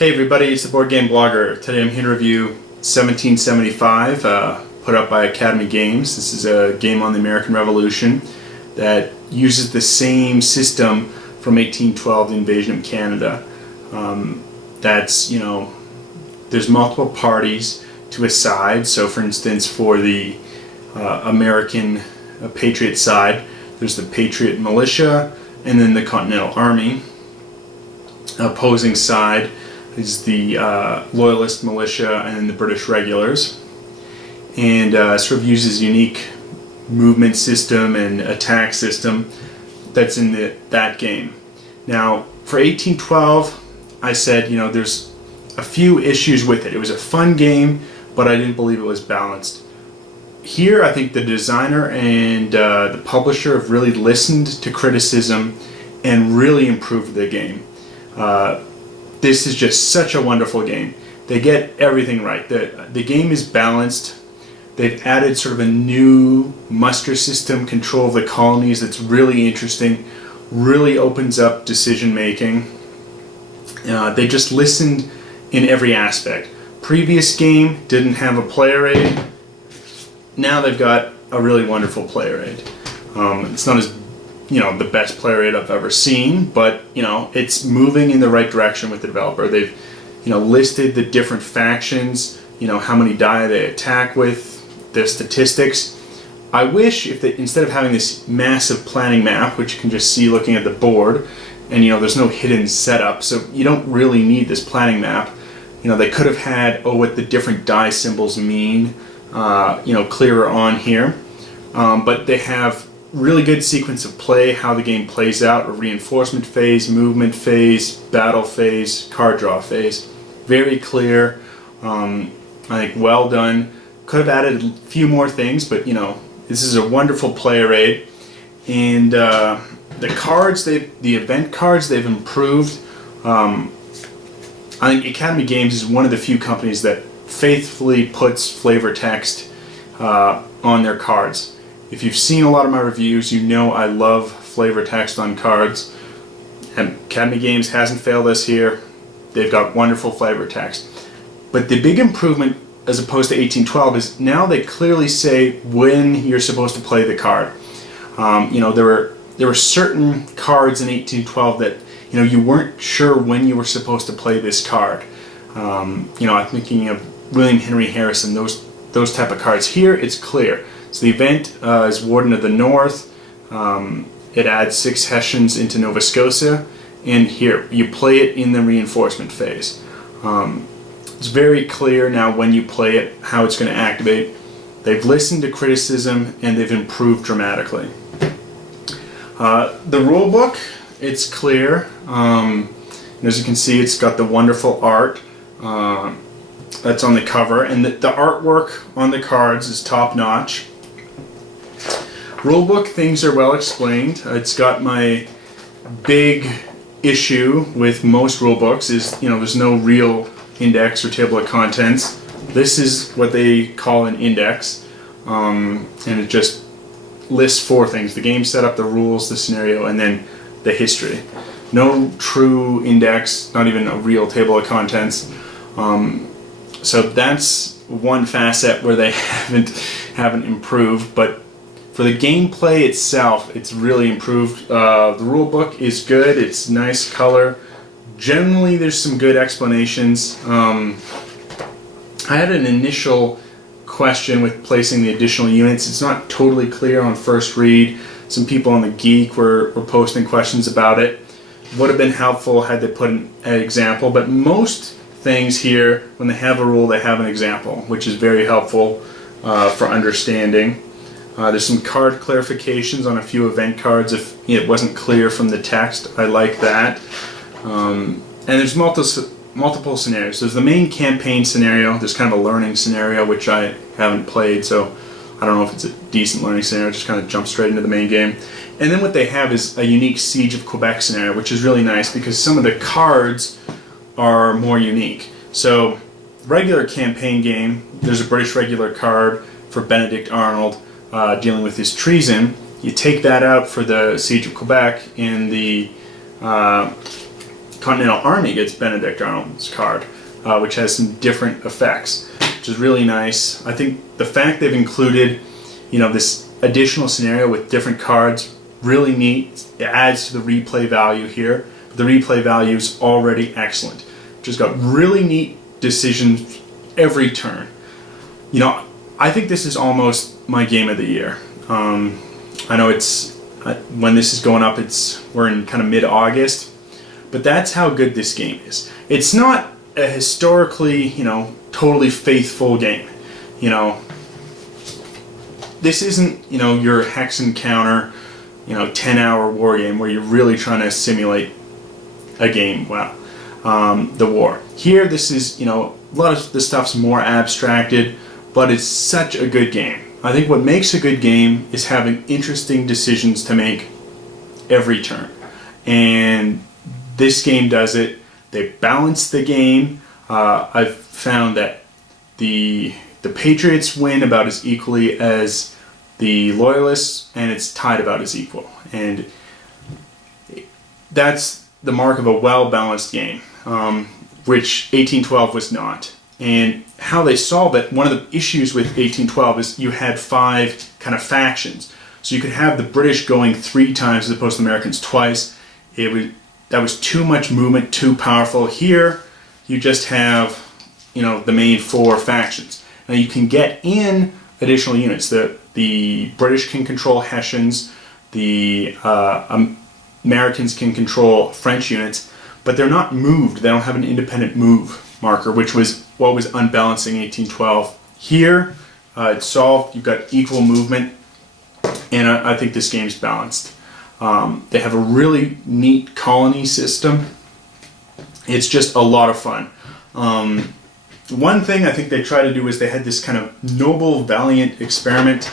Hey everybody, it's the Board Game Blogger. Today I'm here to review 1775, put up by Academy Games. This is a game on the American Revolution that uses the same system from 1812, the invasion of Canada. There's multiple parties to a side. So for instance, for the American Patriot side, there's the Patriot Militia and then the Continental Army. Opposing side is the Loyalist Militia and then the British Regulars, and sort of uses unique movement system and attack system that's in that game. Now for 1812, I said, there's a few issues with it. It was a fun game, but I didn't believe it was balanced. Here I think the designer and the publisher have really listened to criticism and really improved the game. This is just such a wonderful game. They get everything right. The game is balanced. They've added sort of a new muster system, control of the colonies, that's really interesting, really opens up decision making. They just listened in every aspect. Previous game didn't have a player aid. Now they've got a really wonderful player aid. It's not as the best player aid I've ever seen, but it's moving in the right direction with the developer. They've listed the different factions, how many die they attack with, their statistics. I wish if they, instead of having this massive planning map, which you can just see looking at the board, and there's no hidden setup, so you don't really need this planning map. They could have had what the different die symbols mean, clearer on here, but they have really good sequence of play, how the game plays out: a reinforcement phase, movement phase, battle phase, card draw phase. Very clear. I think well done. Could have added a few more things, but this is a wonderful player aid. And the cards, the event cards, they've improved. I think Academy Games is one of the few companies that faithfully puts flavor text on their cards. If you've seen a lot of my reviews, I love flavor text on cards. And Academy Games hasn't failed us here. They've got wonderful flavor text. But the big improvement, as opposed to 1812, is now they clearly say when you're supposed to play the card. There were certain cards in 1812 that you weren't sure when you were supposed to play this card. I'm thinking of William Henry Harrison, those type of cards. Here it's clear. So the event is Warden of the North. It adds 6 Hessians into Nova Scotia, and here you play it in the reinforcement phase. It's very clear now when you play it how it's going to activate. They've listened to criticism and they've improved dramatically. The rule book, it's clear. As you can see, it's got the wonderful art that's on the cover, and the artwork on the cards is top-notch. Rulebook, things are well explained. It's got my big issue with most rulebooks is there's no real index or table of contents. This is what they call an index, and it just lists 4 things: the game setup, the rules, the scenario, and then the history. No true index, not even a real table of contents. So that's one facet where they haven't improved, but for the gameplay itself, it's really improved. The rule book is good. It's nice color. Generally, there's some good explanations. I had an initial question with placing the additional units. It's not totally clear on first read. Some people on the Geek were posting questions about it. Would have been helpful had they put an example, but most things here, when they have a rule, they have an example, which is very helpful for understanding. There's some card clarifications on a few event cards if it wasn't clear from the text. I like that. And there's multiple scenarios. There's the main campaign scenario. There's kind of a learning scenario, which I haven't played, so I don't know if it's a decent learning scenario. Just kind of jump straight into the main game. And then what they have is a unique Siege of Quebec scenario, which is really nice because some of the cards are more unique. So, regular campaign game, there's a British regular card for Benedict Arnold dealing with his treason. You take that out for the Siege of Quebec, and the Continental Army gets Benedict Arnold's card, which has some different effects, which is really nice. I think the fact they've included, this additional scenario with different cards, really neat. It adds to the replay value here. The replay value is already excellent. Just got really neat decisions every turn. I think this is almost my game of the year. I know it's when this is going up, we're in kind of mid-August, but that's how good this game is. It's not a historically, totally faithful game. This isn't, your hex and counter, 10-hour war game where you're really trying to simulate a game. The war. Here, this is, a lot of the stuff's more abstracted, but it's such a good game. I think what makes a good game is having interesting decisions to make every turn. And this game does it. They balance the game. I've found that the Patriots win about as equally as the Loyalists, and it's tied about as equal. And that's the mark of a well-balanced game, which 1812 was not. And how they solved it, one of the issues with 1812 is you had 5 kind of factions. So you could have the British going 3 times as opposed to the Americans twice. That was too much movement, too powerful. Here, you just have, the main 4 factions. Now you can get in additional units. The British can control Hessians, the Americans can control French units, but they're not moved. They don't have an independent move marker, which was what was unbalancing 1812. Here, it's solved. You've got equal movement, and I think this game's balanced. They have a really neat colony system. It's just a lot of fun. One thing I think they tried to do is they had this kind of noble, valiant experiment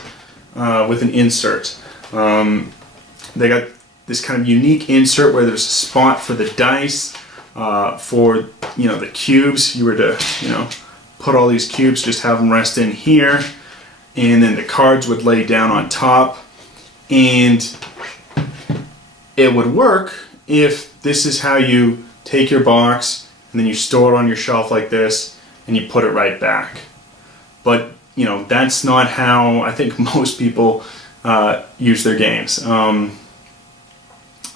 with an insert. They got this kind of unique insert where there's a spot for the dice, for the cubes. You were to put all these cubes, just have them rest in here, and then the cards would lay down on top, and it would work if this is how you take your box and then you store it on your shelf like this and you put it right back. But that's not how I think most people use their games.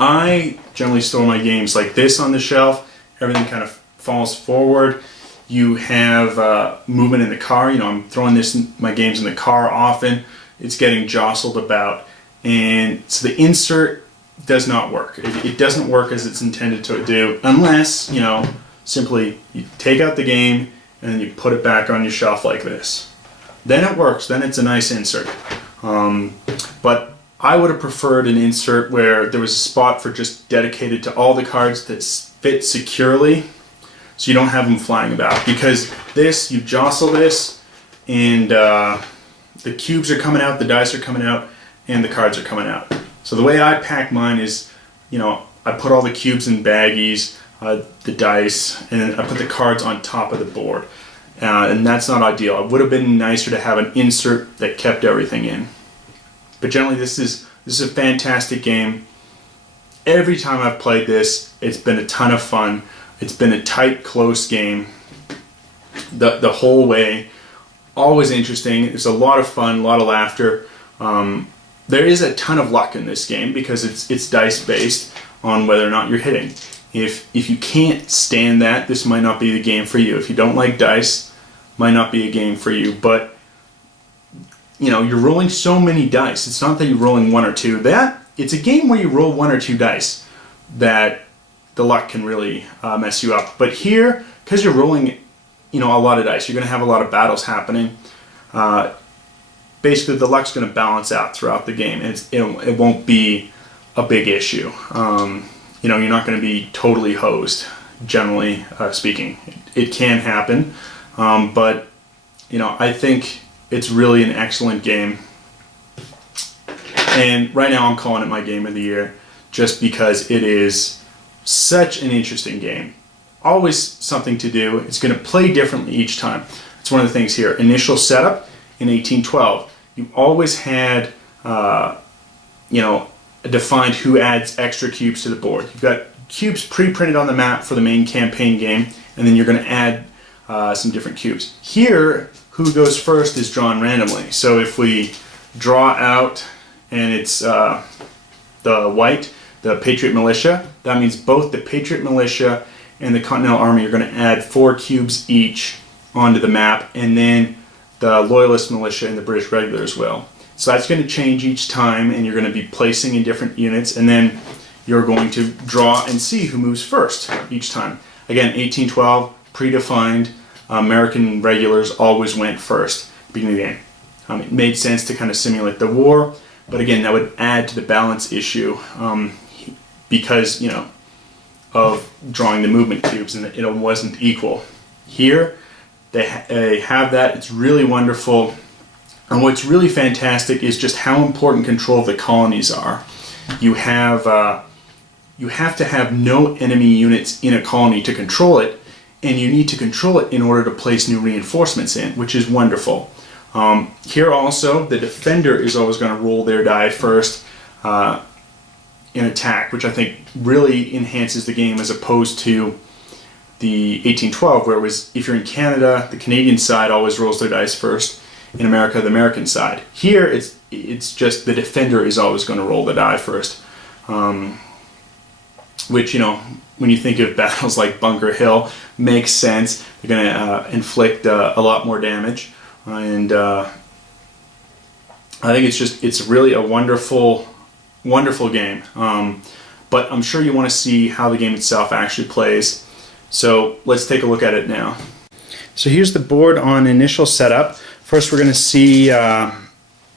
I generally store my games like this on the shelf. Everything kind of falls forward. You have movement in the car. I'm throwing my games in the car often. It's getting jostled about. And so the insert does not work. It doesn't work as it's intended to do unless, simply you take out the game and then you put it back on your shelf like this. Then it works. Then it's a nice insert. But I would have preferred an insert where there was a spot for just dedicated to all the cards that fit securely, so you don't have them flying about. Because this, you jostle this, and the cubes are coming out, the dice are coming out, and the cards are coming out. So the way I pack mine is, I put all the cubes in baggies, the dice, and then I put the cards on top of the board. And that's not ideal. It would have been nicer to have an insert that kept everything in. But generally, this is a fantastic game. Every time I've played this, it's been a ton of fun. It's been a tight, close game the whole way. Always interesting. It's a lot of fun, a lot of laughter. There is a ton of luck in this game because it's dice based on whether or not you're hitting. If you can't stand that, this might not be the game for you. If you don't like dice, might not be a game for you. But you're rolling so many dice. It's not that you're rolling 1 or 2. It's a game where you roll 1 or 2 dice that the luck can really mess you up. But here, because you're rolling, a lot of dice, you're going to have a lot of battles happening. Basically, the luck's going to balance out throughout the game, and it won't be a big issue. You're not going to be totally hosed, generally speaking. It can happen, but I think it's really an excellent game. And right now I'm calling it my game of the year just because it is such an interesting game. Always something to do. It's going to play differently each time. It's one of the things here. Initial setup in 1812. You always had, defined who adds extra cubes to the board. You've got cubes pre-printed on the map for the main campaign game, and then you're going to add some different cubes. Here, who goes first is drawn randomly. So if we draw out and it's the white, the Patriot Militia, that means both the Patriot Militia and the Continental Army are going to add 4 cubes each onto the map, and then the Loyalist Militia and the British Regulars will. So that's going to change each time, and you're going to be placing in different units, and then you're going to draw and see who moves first each time. Again, 1812, predefined, American regulars always went first at the beginning of the game. It made sense to kind of simulate the war, but again, that would add to the balance issue because, you know, of drawing the movement cubes, and it wasn't equal. Here, they have that. It's really wonderful. And what's really fantastic is just how important control of the colonies are. You have to have no enemy units in a colony to control it, and you need to control it in order to place new reinforcements in, which is wonderful. Here also, the defender is always going to roll their die first in attack, which I think really enhances the game as opposed to the 1812, where it was, if you're in Canada, the Canadian side always rolls their dice first. In America, the American side. Here, it's just the defender is always going to roll the die first. Which, you know, when you think of battles like Bunker Hill, makes sense. They're going to inflict a lot more damage. And I think it's really a wonderful game. But I'm sure you want to see how the game itself actually plays. So let's take a look at it now. So here's the board on initial setup. First, we're going to see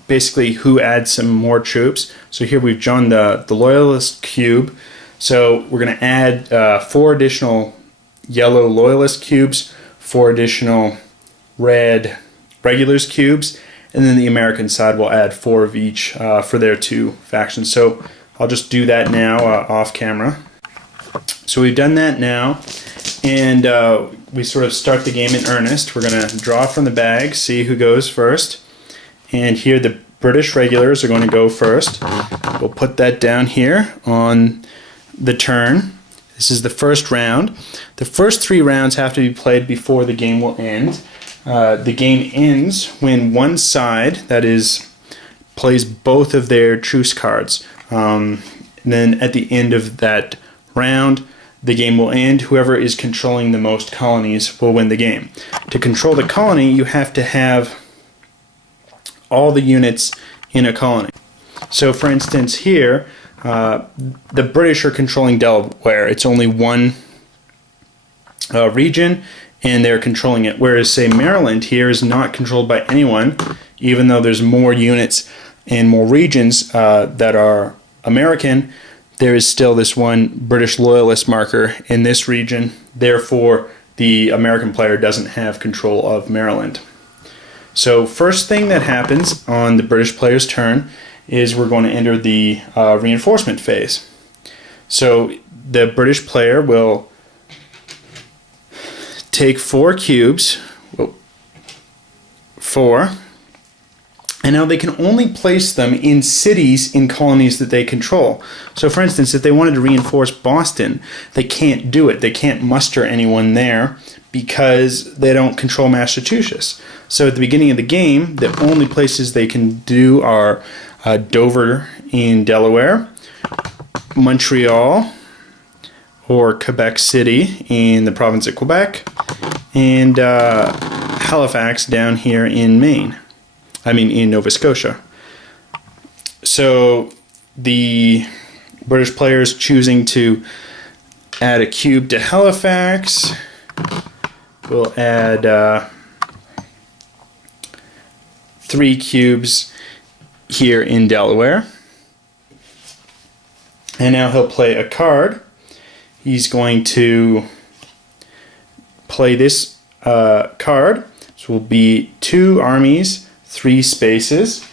basically who adds some more troops. So here we've drawn the Loyalist cube. So we're going to add 4 additional yellow Loyalist cubes, 4 additional red Regulars cubes, and then the American side will add 4 of each for their 2 factions. So I'll just do that now off camera. So we've done that now, and we sort of start the game in earnest. We're going to draw from the bag, see who goes first. And here the British Regulars are going to go first. We'll put that down here on the turn. This is the first round. The first 3 rounds have to be played before the game will end. The game ends when one side, that is, plays both of their truce cards. And then at the end of that round, the game will end. Whoever is controlling the most colonies will win the game. To control the colony, you have to have all the units in a colony. So for instance here, the British are controlling Delaware. It's only one region, and they're controlling it. Whereas, say, Maryland here is not controlled by anyone, even though there's more units and more regions that are American. There is still this one British Loyalist marker in this region. Therefore, the American player doesn't have control of Maryland. So first thing that happens on the British player's turn is we're going to enter the reinforcement phase. So the British player will take 4 cubes, 4, and now they can only place them in cities in colonies that they control. So for instance, if they wanted to reinforce Boston, they can't do it. They can't muster anyone there because they don't control Massachusetts. So at the beginning of the game, the only places they can do are Dover in Delaware, Montreal or Quebec City in the province of Quebec, and Halifax down here in Maine. In Nova Scotia. So the British players choosing to add a cube to Halifax will add 3 cubes here in Delaware. And now he'll play a card. He's going to play this card. So will be 2 armies, 3 spaces.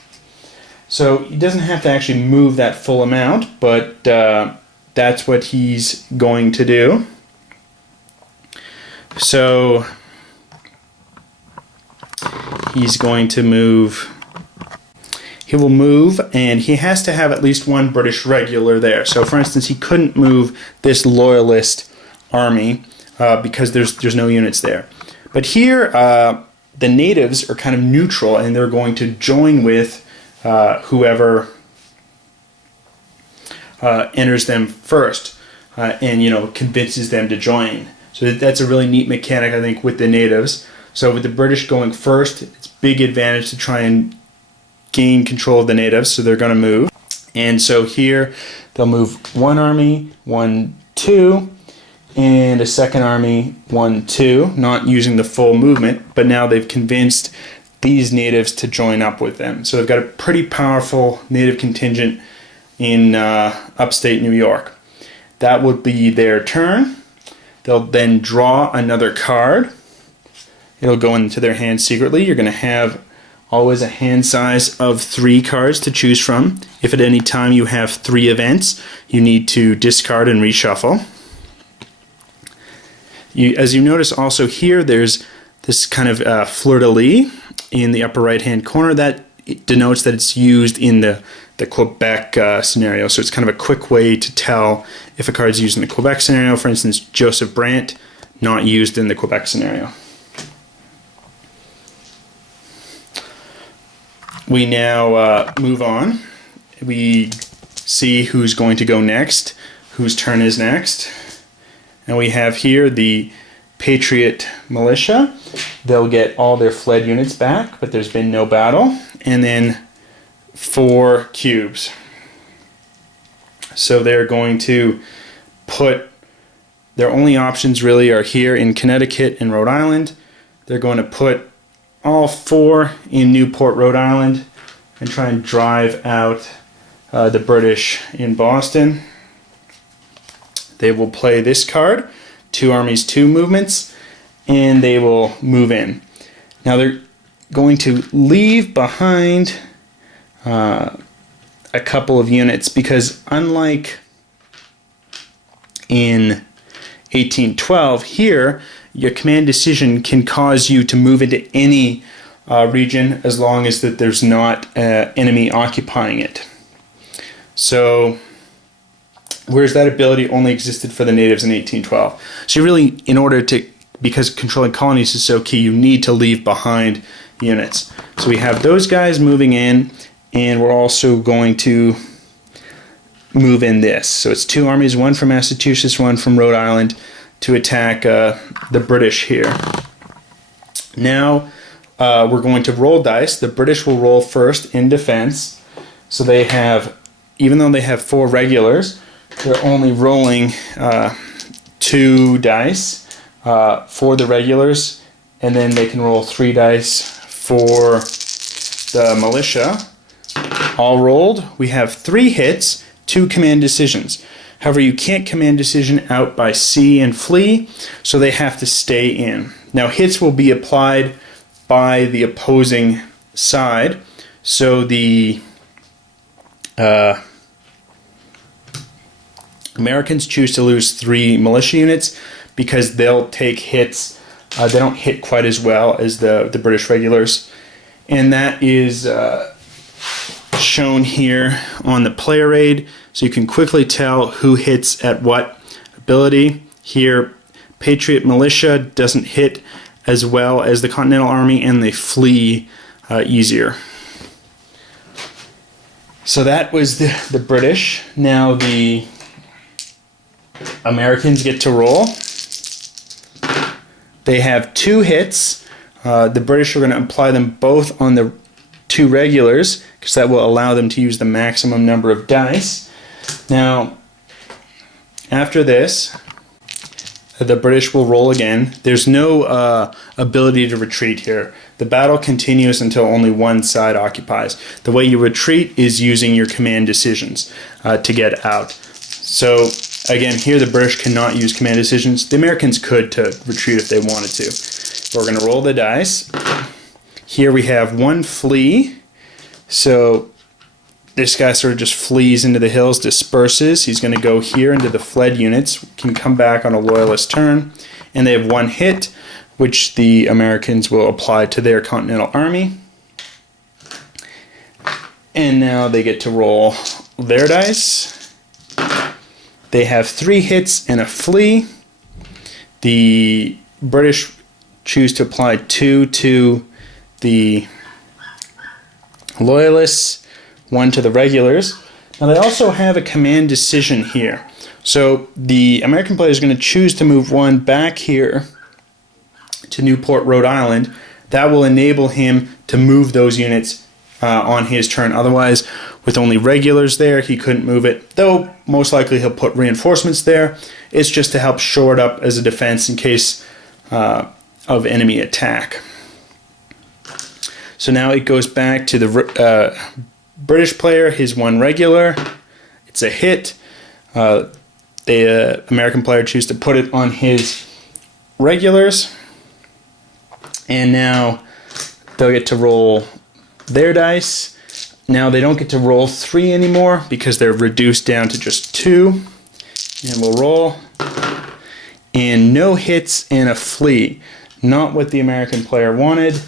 So he doesn't have to actually move that full amount, but that's what he's going to do. So he's going to move he will move, and he has to have at least one British regular there. So for instance, he couldn't move this loyalist army because there's no units there. But here, the natives are kind of neutral, and they're going to join with whoever enters them first, and convinces them to join. So that's a really neat mechanic, I think, with the natives. So with the British going first, it's a big advantage to try and gain control of the natives, so they're going to move. And so here they'll move one army, 1, 2, and a second army, 1, 2, not using the full movement, but now they've convinced these natives to join up with them. So they've got a pretty powerful native contingent in upstate New York. That would be their turn. They'll then draw another card. It'll go into their hand secretly. You're going to have always a hand size of 3 cards to choose from. If at any time you have 3 events, you need to discard and reshuffle. As you notice also here, there's this kind of fleur-de-lis in the upper right-hand corner. That denotes that it's used in the Quebec scenario. So it's kind of a quick way to tell if a card is used in the Quebec scenario. For instance, Joseph Brant, not used in the Quebec scenario. We now move on. We see who's going to go next, whose turn is next. And we have here the Patriot Militia. They'll get all their fled units back, but there's been no battle. And then 4 cubes. So they're going to put, their only options really are here in Connecticut and Rhode Island. They're going to put all 4 in Newport, Rhode Island, and try and drive out the British in Boston. They will play this card, 2 armies, 2 movements, and they will move in. Now they're going to leave behind a couple of units, because unlike in 1812, here your command decision can cause you to move into any region as long as that there's not enemy occupying it. So whereas that ability only existed for the natives in 1812. So you really, in order to, because controlling colonies is so key, you need to leave behind units. So we have those guys moving in, and we're also going to move in this. So it's 2 armies, 1 from Massachusetts, 1 from Rhode Island, to attack the British here. Now we're going to roll dice. The British will roll first in defense. So they have, even though they have 4 regulars, they're only rolling 2 dice for the regulars, and then they can roll 3 dice for the militia. All rolled, we have 3 hits, 2 command decisions. However, you can't command decision out by sea and flee, so they have to stay in. Now, hits will be applied by the opposing side, so the Americans choose to lose 3 militia units because they'll take hits. They don't hit quite as well as the British regulars, and that is shown here on the player aid, so you can quickly tell who hits at what ability. Here, Patriot Militia doesn't hit as well as the Continental Army, and they flee easier. So that was the British. Now the Americans get to roll. They have 2 hits. The British are going to apply them both on the 2 regulars, because that will allow them to use the maximum number of dice. Now, after this, the British will roll again. There's no ability to retreat here. The battle continues until only one side occupies. The way you retreat is using your command decisions to get out. So, again, here the British cannot use command decisions. The Americans could to retreat if they wanted to. But we're going to roll the dice. Here we have 1 flee. So this guy sort of just flees into the hills, disperses. He's going to go here into the fled units, can come back on a loyalist turn. And they have 1 hit, which the Americans will apply to their Continental Army. And now they get to roll their dice. They have 3 hits and a flee. The British choose to apply 2 to the Loyalists, 1 to the regulars. Now they also have a command decision here. So the American player is going to choose to move 1 back here to Newport, Rhode Island. That will enable him to move those units on his turn. Otherwise, with only regulars there, he couldn't move it. Though most likely he'll put reinforcements there. It's just to help shore it up as a defense in case of enemy attack. So now it goes back to the British player, his 1 regular. It's a hit. The American player chooses to put it on his regulars. And now they'll get to roll their dice. Now they don't get to roll 3 anymore because they're reduced down to just 2. And we'll roll. And no hits and a flee. Not what the American player wanted.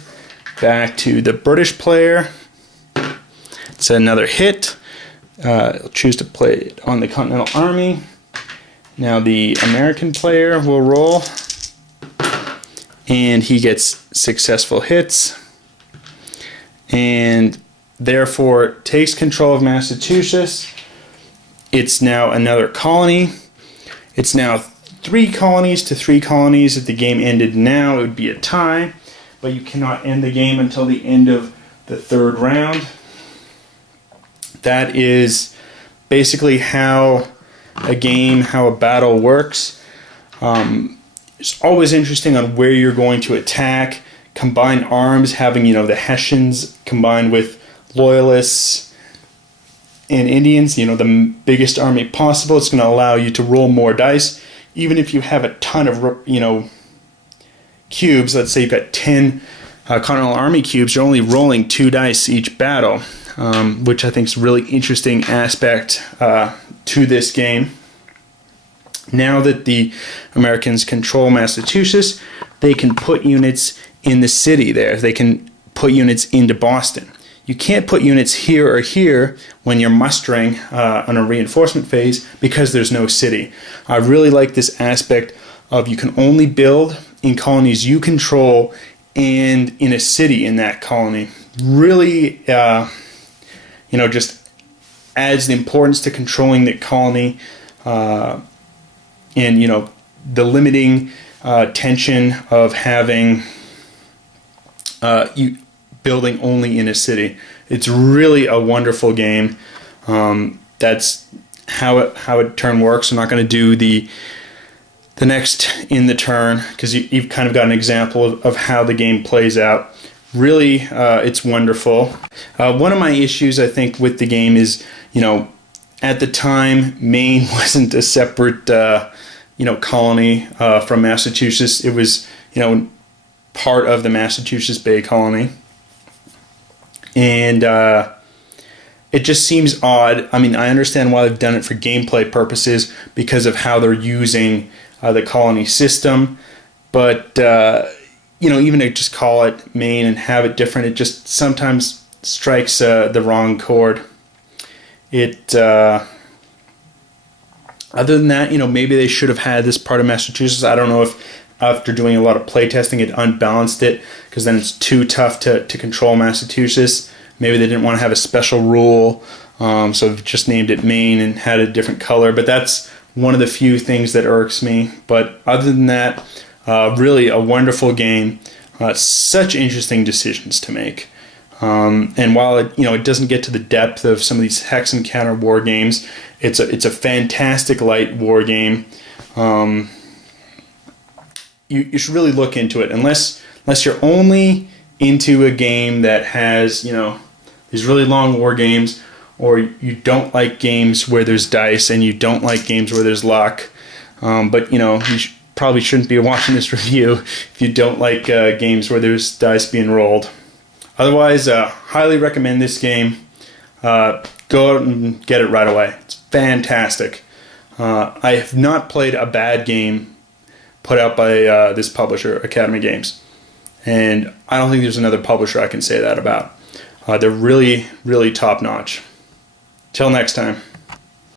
Back to the British player. It's another hit. He'll choose to play it on the Continental Army. Now the American player will roll. And he gets successful hits. And therefore takes control of Massachusetts. It's now another colony. It's now 3 colonies to 3 colonies. If the game ended now, it would be a tie. But you cannot end the game until the end of the 3rd round. That is basically how a battle works. It's always interesting on where you're going to attack. Combined arms, having the Hessians combined with Loyalists and Indians, the biggest army possible. It's going to allow you to roll more dice. Even if you have a ton of cubes, let's say you've got 10 Continental Army cubes, you're only rolling 2 dice each battle, which I think is a really interesting aspect to this game. Now that the Americans control Massachusetts, they can put units in the city there. They can put units into Boston. You can't put units here or here when you're mustering on a reinforcement phase because there's no city. I really like this aspect of you can only build in colonies you control and in a city in that colony. Really, just adds the importance to controlling the colony and, the limiting tension of having you building only in a city. It's really a wonderful game. That's how it turn works. I'm not going to do the next in the turn because you've kind of got an example of how the game plays out. Really, it's wonderful. One of my issues, I think, with the game is, at the time, Maine wasn't a separate, colony from Massachusetts. It was, part of the Massachusetts Bay Colony. And it just seems odd. I mean, I understand why they've done it for gameplay purposes because of how they're using the colony system. But, even to just call it Maine and have it different, it just sometimes strikes the wrong chord. Other than that, maybe they should have had this part of Massachusetts. I don't know if after doing a lot of playtesting it unbalanced it because then it's too tough to control Massachusetts. Maybe they didn't want to have a special rule, so they've just named it Maine and had a different color. But that's one of the few things that irks me. But other than that, really a wonderful game. Such interesting decisions to make. And while it doesn't get to the depth of some of these hex and counter war games, it's a fantastic light war game. You should really look into it unless you're only into a game that has these really long war games, or you don't like games where there's dice and you don't like games where there's luck. But you probably shouldn't be watching this review if you don't like games where there's dice being rolled. Otherwise, highly recommend this game. Go out and get it right away. It's fantastic. I have not played a bad game put out by this publisher, Academy Games. And I don't think there's another publisher I can say that about. They're really, really top notch. Till next time.